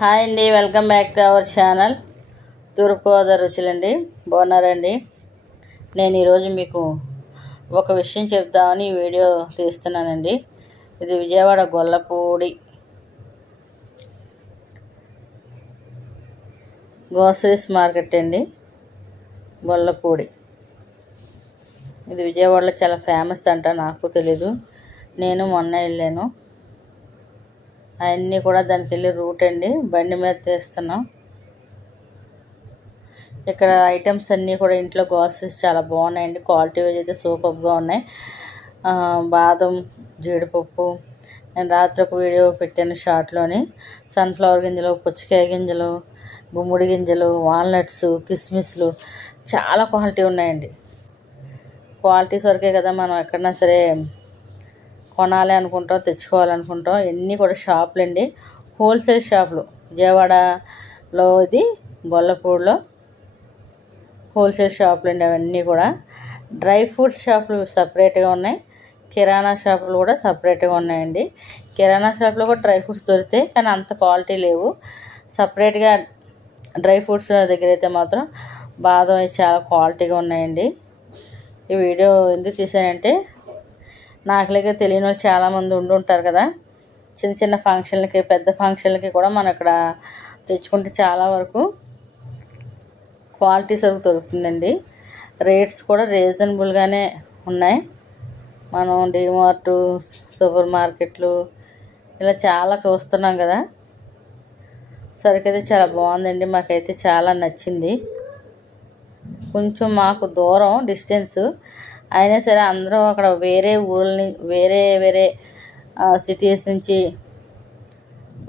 Hi అండి welcome back to our channel. Thurpugodavari రుచులండి బాగున్నారండి? నేను ఈరోజు మీకు ఒక విషయం చెప్దామని వీడియో తీస్తున్నానండి. ఇది విజయవాడ గొల్లపూడి. గ్రోసరీస్ మార్కెట్ అండి గొల్లపూడి. ఇది విజయవాడలో చాలా ఫేమస్ అంట నాకు తెలీదు. నేను మొన్న వెళ్ళాను. అవన్నీ కూడా దానికి వెళ్ళి రూట్ అండి. బండి మీద తీస్తున్నాం. ఇక్కడ ఐటమ్స్ అన్నీ కూడా ఇంట్లో గ్రాసరీస్ చాలా బాగున్నాయండి. క్వాలిటీ వైజ్ అయితే సూపర్గా ఉన్నాయి. బాదం జీడిపప్పు. నేను రాత్రి ఒక వీడియో పెట్టాను షార్ట్లోని. సన్ఫ్లవర్ గింజలు పుచ్చకాయ గింజలు గుమ్మడి గింజలు వాల్నట్స్ కిస్మిస్లు చాలా క్వాలిటీ ఉన్నాయండి. క్వాలిటీస్ వరకే కదా మనం ఎక్కడన్నా సరే కొనాలి అనుకుంటాం తెచ్చుకోవాలనుకుంటాం ఇవన్నీ కూడా షాపులు అండి. హోల్సేల్ షాపులు. విజయవాడలో ఇది గొల్లపూడిలో హోల్సేల్ షాపులు అండి అవన్నీ కూడా. డ్రై ఫ్రూట్స్ షాపులు సపరేట్గా ఉన్నాయి. కిరాణా షాపులు కూడా సపరేట్గా ఉన్నాయండి. కిరాణా షాప్లో కూడా డ్రై ఫ్రూట్స్ దొరుకుతాయి కానీ అంత క్వాలిటీ లేవు. సపరేట్గా డ్రై ఫ్రూట్స్ దగ్గర అయితే మాత్రం బాదం చాలా క్వాలిటీగా ఉన్నాయండి. ఈ వీడియో ఎందుకు తీసానంటే నాకులాగే తెలియని వాళ్ళు చాలామంది ఉండి ఉంటారు కదా. చిన్న చిన్న ఫంక్షన్లకి పెద్ద ఫంక్షన్లకి కూడా మనం ఇక్కడ తెచ్చుకుంటే చాలా వరకు క్వాలిటీ సరుకు దొరుకుతుందండి. రేట్స్ కూడా రీజనబుల్గానే ఉన్నాయి. మనం డిమార్ట్ సూపర్ మార్కెట్లు ఇలా చాలా చూస్తున్నాం కదా. సరికైతే అయితే చాలా బాగుందండి. మాకైతే చాలా నచ్చింది. కొంచెం మాకు దూరం డిస్టెన్స్. అయినా సరే అందరూ అక్కడ వేరే ఊళ్ళని వేరే వేరే సిటీస్ నుంచి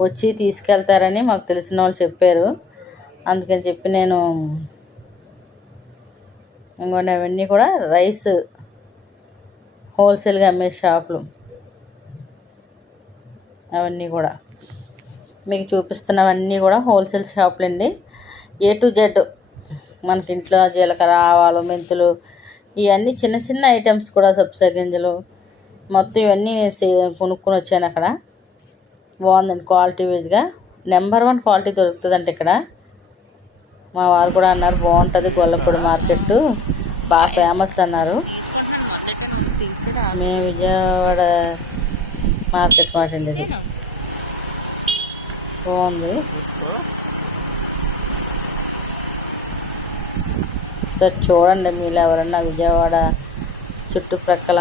వచ్చి తీసుకెళ్తారని మాకు తెలిసిన వాళ్ళు చెప్పారు. అందుకని చెప్పి నేను ఇంకోటి అవన్నీ కూడా రైస్ హోల్సేల్గా అమ్మే షాపులు అవన్నీ కూడా. మీకు చూపిస్తున్నవన్నీ కూడా హోల్సేల్ షాపులు అండి ఏ టు జెడ్ మనకి ఇంట్లో జీలకర్ర ఆవాలు మెంతులు ఇవన్నీ చిన్న చిన్న ఐటమ్స్ కూడా సబ్సా గింజలు. మొత్తం ఇవన్నీ సే- కొనుక్కొని వచ్చాను అక్కడ. బాగుందండి క్వాలిటీ వైజ్గా. నెంబర్ వన్ క్వాలిటీ దొరుకుతుందండి ఇక్కడ. మా వారు కూడా అన్నారు బాగుంటుంది గొల్లపూడి మార్కెట్ బాగా ఫేమస్ అన్నారు. మేము విజయవాడ మార్కెట్ మాట అండి ఇది. బాగుంది. ఒకసారి చూడండి మీరు ఎవరన్నా విజయవాడ చుట్టుప్రక్కల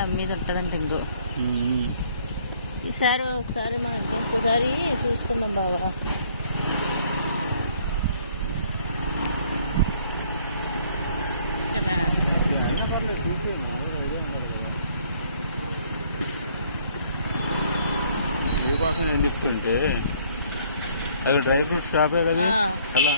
అచ్చంగా అమ్మేది ఉంటుందండి ఇంకో ఈసారి ఒకసారి మా ఇంకోసారి చూసుకుందాం బాబా తీసుకుంటే అది డ్రై ఫ్రూట్ షాపే కదా? ఎలా